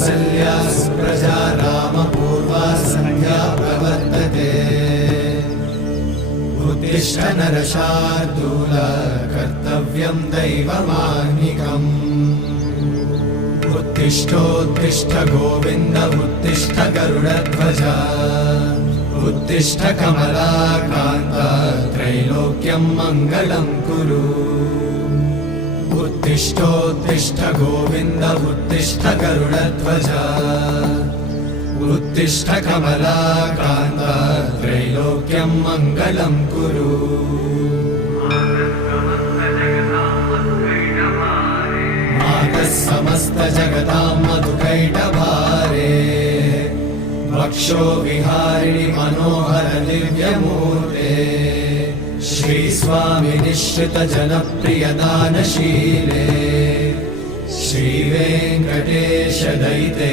कौसल्या सुप्रजा रामपूर्वा सन्ध्या प्रवर्तते उत्तिष्ठ नरशार्दूल कर्तव्यं दैवमाह्निकम् उत्तिष्ठोत्तिष्ठ गोविन्द उत्तिष्ठ गरुडध्वज उत्तिष्ठ कमलाकान्त त्रैलोक्यं मङ्गलं कुरु उत्तिष्ठोत्तिष्ठ गोविन्द उत्तिष्ठ गरुडध्वज उत्तिष्ठ कमलाकान्त त्रैलोक्यं मङ्गलं कुरु मातः समस्त जगतां मधुकैटभारे वक्षो विहारिणि मनोहर दिव्यमूर्ते श्रीस्वामि निश्चित जनप्रिय दानशीले श्रीवेङ्कटेश दयिते